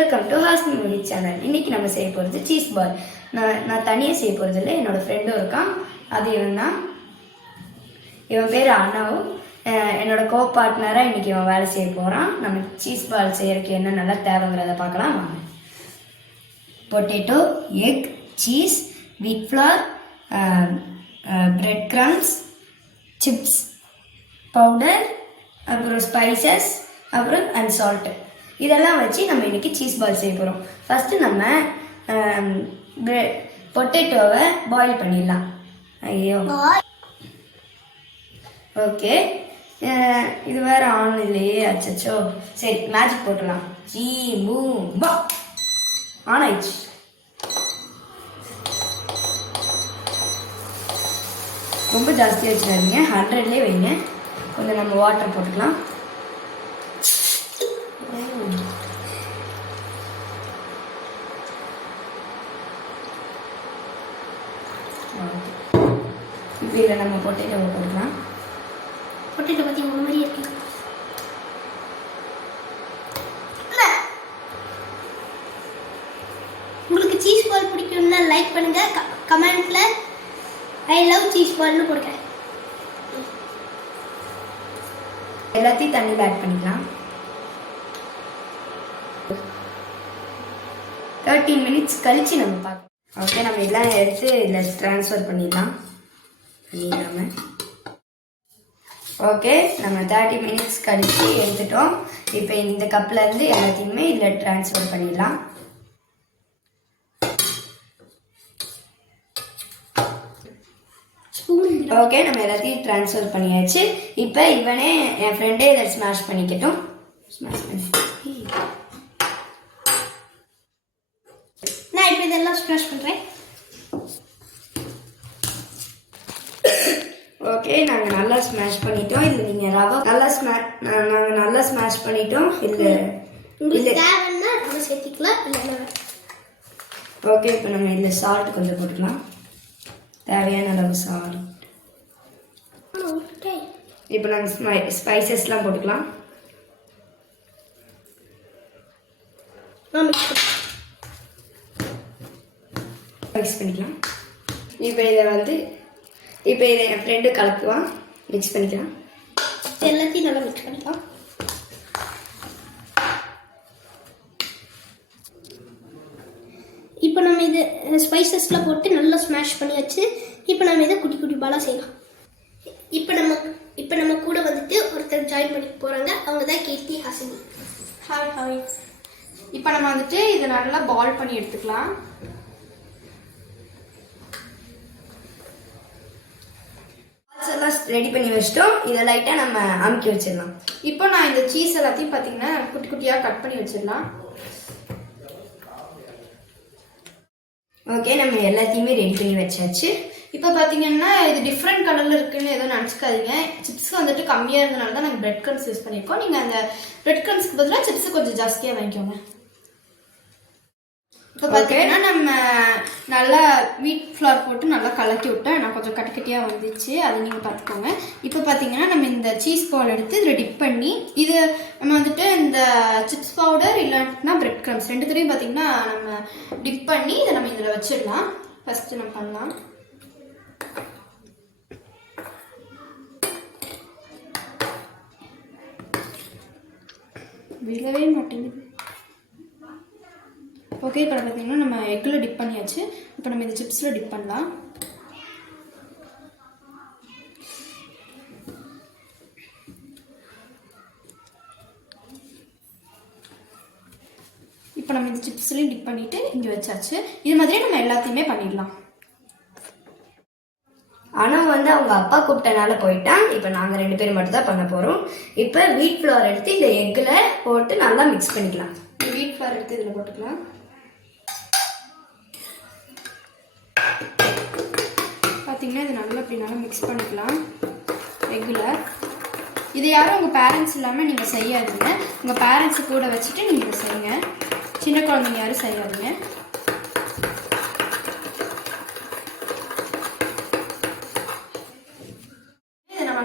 Welcome to Hasni movie channel. இன்னைக்கு நம்ம செய்ய போகிறது சீஸ் பால். நான் தனியாக செய்ய போகிறது இல்லை, என்னோடய ஃப்ரெண்டும் இருக்கான். அது என்னன்னா, இவன் பேர் அண்ணாவும் என்னோட கோ பார்ட்னராக இன்றைக்கி இவன் வேலை செய்ய போகிறான். நம்ம சீஸ் பால் செய்யறதுக்கு என்ன நல்லா தேவைங்கிறத பார்க்கலாம் வாங்க. Potato, egg, cheese, wheat flour, bread crumbs, chips powder, அப்புறம் ஸ்பைசஸ், அப்புறம் அண்ட் சால்ட்டு, இதெல்லாம் வச்சு நம்ம இன்றைக்கி சீஸ் பால் செய்ய போகிறோம். ஃபஸ்ட்டு நம்ம பொட்டேட்டோவை பாயில் பண்ணிடலாம். ஐயோ, ஓகே, இது வேறு ஆன் இல்லையே, அச்சோ. சரி, மேஜிக் போட்டுடலாம். ஜீ பூம் பா, ஆன் ஆயிடுச்சு. ரொம்ப ஜாஸ்தியாக வச்சுக்காதீங்க, 100லேயே வைங்க. கொஞ்சம் நம்ம வாட்டர் போட்டுக்கலாம். இப்போ இதில் நம்ம பொட்டேட்டோவை போட்டுக்கலாம். பொட்டேட்டோ பற்றி ஒரு மாதிரி இருக்கு. உங்களுக்கு சீஸ் பால் பிடிக்கும்னா லைக் பண்ணுங்க, கமெண்ட்ல ஐ லவ் சீஸ் பால்னு போடுங்க. எல்லாத்தையும் தண்ணியில் ஆட் பண்ணிக்கலாம். 13 மினிட்ஸ் கழிச்சு நம்ம பார்க்கலாம். ஓகே, நம்ம எல்லாம் எடுத்து இதில் ட்ரான்ஸ்ஃபர் பண்ணிடலாம். ஓகே, நம்ம 30 மினிட்ஸ் கழிச்சு எடுத்துட்டோம். இப்போ இந்த கப்பில் இருந்து எல்லாத்தையுமே இதில் ட்ரான்ஸ்ஃபர் பண்ணிடலாம். ஓகே, நம்ம எல்லாத்தையும் ட்ரான்ஸ்ஃபர் பண்ணியாச்சு. இப்போ இவனே என் ஃப்ரெண்டே இதை ஸ்மாஷ் பண்ணிக்கட்டும். ஸ்மாஷ் பண்ணி நான் இப்போ இதெல்லாம் ஸ்மாஷ் பண்ணுறேன். ஓகே, நாங்கள் நல்லா ஸ்மாஷ் பண்ணிட்டோம். இல்லை நீங்கள் ரவை நாங்கள் நல்லா ஸ்மாஷ் பண்ணிட்டோம். இல்லை உங்களுக்கு தேவைன்னா நம்ம சேர்த்திக்கலாம். இல்லை ஓகே, இப்போ நம்ம இதில் சால்ட் கொஞ்சம் போட்டுக்கலாம். தேவையான அளவு சால்ட். இப்போ நாங்கள் ஸ்பைசஸ்லாம் போட்டுக்கலாம். மிக்ஸ் பண்ணிக்கலாம். இப்போ இதை என் ஃப்ரெண்டு கலக்குவான். மிக்ஸ் பண்ணிக்கலாம். எல்லாத்தையும் நல்லா மிக்ஸ் பண்ணிக்கலாம். இப்போ நம்ம இது ஸ்பைசஸ்லாம் போட்டு நல்லா ஸ்மாஷ் பண்ணியாச்சு. இப்போ நம்ம இதை குட்டி குட்டி பாலாக செய்யலாம். இப்போ நம்ம கூட வந்துட்டு ஒருத்தர் ஜாயின் பண்ணி போகிறாங்க. அவங்க தான் கீர்த்தி ஹாசினி. Hi hi. இப்போ நம்ம வந்துட்டு இதை நல்லா பால் பண்ணி எடுத்துக்கலாம். எல்லாம் ரெடி பண்ணி வச்சிட்டோம். இதை லைட்டாக நம்ம அமுக்கி வச்சிடலாம். இப்போ நான் இந்த சீஸ் எல்லாத்தையும் பார்த்தீங்கன்னா குட்டி குட்டியாக கட் பண்ணி வச்சிடலாம். ஓகே, நம்ம எல்லாத்தையுமே ரெடி பண்ணி வச்சாச்சு. இப்போ பார்த்தீங்கன்னா இது டிஃப்ரெண்ட் கலரில் இருக்குன்னு எதுவும் நினச்சிக்காதீங்க. சிப்ஸ் வந்துட்டு கம்மியாக இருந்தனால தான் நாங்கள் பிரெட் க்ரம்ஸ் யூஸ் பண்ணியிருக்கோம். நீங்கள் அந்த பிரெட் க்ரம்ஸ்க்கு பதிலாக சிப்ஸ் கொஞ்சம் ஜாஸ்தியாக வாங்கிக்கோங்க. இப்போ பார்த்தீங்கன்னா நம்ம நல்லா வீட் ஃப்ளார் போட்டு நல்லா கலக்கி விட்டேன். நான் கொஞ்சம் கட்டியாக வந்துச்சு, அது நீங்கள் பார்த்துக்கோங்க. இப்போ பார்த்தீங்கன்னா நம்ம இந்த சீஸ் பால் எடுத்து இதில் டிப் பண்ணி, இது நம்ம வந்துட்டு இந்த சிப்ஸ் பவுடர் இல்லைன்னா பிரெட் க்ரம்ஸ் ரெண்டுத்துலேயும் பார்த்தீங்கன்னா நம்ம டிப் பண்ணி இதை நம்ம இதில் வச்சிடலாம். ஃபஸ்ட்டு நம்ம பண்ணலாம். விழவே மாட்டேங்குது. ஓகே, இப்போ பார்த்தீங்கன்னா நம்ம எக்கில் டிப் பண்ணியாச்சு. இப்போ நம்ம இந்த சிப்ஸில் டிப் பண்ணலாம். இப்போ நம்ம இந்த சிப்ஸ்லையும் டிப் பண்ணிவிட்டு இங்கே வச்சாச்சு. இது மாதிரி நம்ம எல்லாத்தையுமே பண்ணிடலாம். ஆனால் அவங்க அப்பா கூப்பிட்டனால போயிட்டான். இப்போ நாங்கள் 2 பேரும் மட்டும் தான் பண்ண போகிறோம். இப்போ வீட் ஃப்ளார் எடுத்து இந்த எக்கில் போட்டு நல்லா மிக்ஸ் பண்ணிக்கலாம். வீட் ஃப்ளார் எடுத்து இதில் போட்டுக்கலாம். பார்த்தீங்கன்னா இது நல்லா இப்படி நல்லா மிக்ஸ் பண்ணிக்கலாம் எக்கில். இது யாரும் உங்கள் பேரண்ட்ஸ் இல்லாமல் நீங்கள் செய்யாதீங்க. உங்கள் பேரண்ட்ஸு கூட வச்சுட்டு நீங்கள் செய்யுங்க. சின்ன குழந்தைங்க யாரும் செய்யாதீங்க.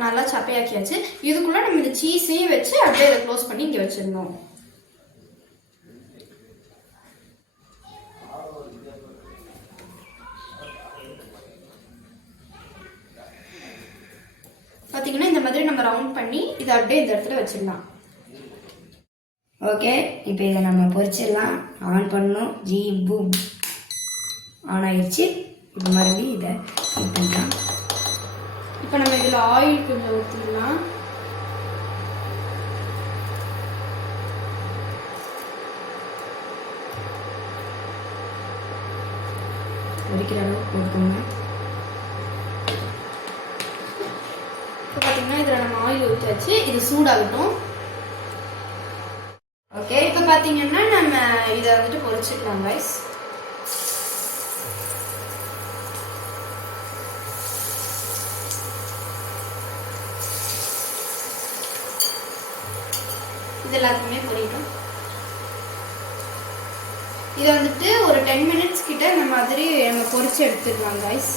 நல்லா சப்பையாக்கியாச்சு. இதுக்குள்ள நம்ம இந்த சீஸையும் வச்சு அப்படியே இதை க்ளோஸ் பண்ணி இங்கே வச்சிடணும். மாதிரி நம்ம ரவுண்ட் பண்ணி இதை அப்படியே இந்த இடத்துல வச்சிடலாம். ஓகே, இப்போ இதை நம்ம பொரிச்சிடலாம். ஆன் பண்ணணும். ஜி பூம் ஆன் ஆயிடுச்சு. இப்போ மறுபடியும் இதை ஹீட் பண்ணிக்கலாம். இப்போ நம்ம இதில் ஆயில் கொஞ்சம் ஊற்றிடலாம். பொரிக்கிற அளவுக்கு போட்டுக்கோங்க. இப்போ பார்த்தீங்கன்னா இதில் நம்ம ஆயில் ஊற்றியாச்சு. இது சூடாகட்டும். ஓகே, இப்போ பார்த்தீங்கன்னா நம்ம இதை வந்துட்டு பொரிச்சுக்கலாம் கைஸ். இது எல்லாத்தையுமே பொரிக்கும். இதை வந்துட்டு ஒரு 10 minutes கிட்ட இந்த மாதிரி நம்ம பொரிச்சு எடுத்துக்கலாம் கைஸ்.